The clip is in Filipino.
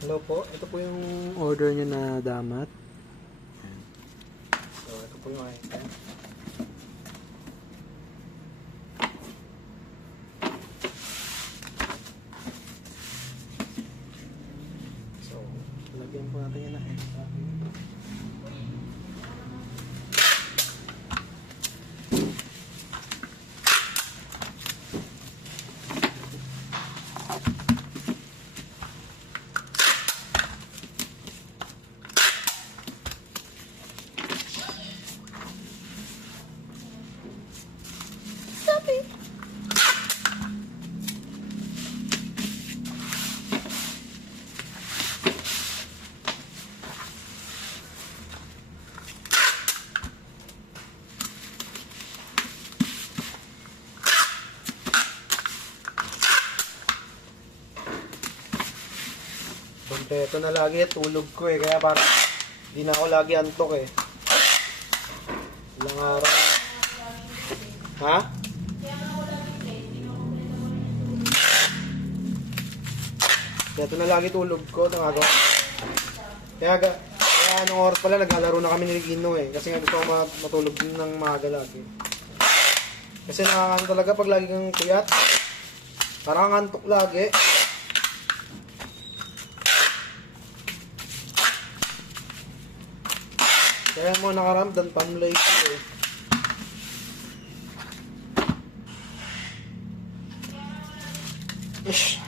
Hello po, ito po yung order niyo na damat. So, ito po yung item. So, lagyan po natin yan na extra. Kompleto na lagi tulog ko kaya parang hindi na ako lagi antok Ilang araw. Ha? Kompleto na lagi tulog ko, nangagawa. Kaya anong oras pala naglalaro na kami ni Gino kasi nga gusto ko matulog din ng maaga lagi. Kasi nakakano talaga pag lagi kang puyat. Parang antok lagi. Kaya mo nakaramdam pamlay ko Ish.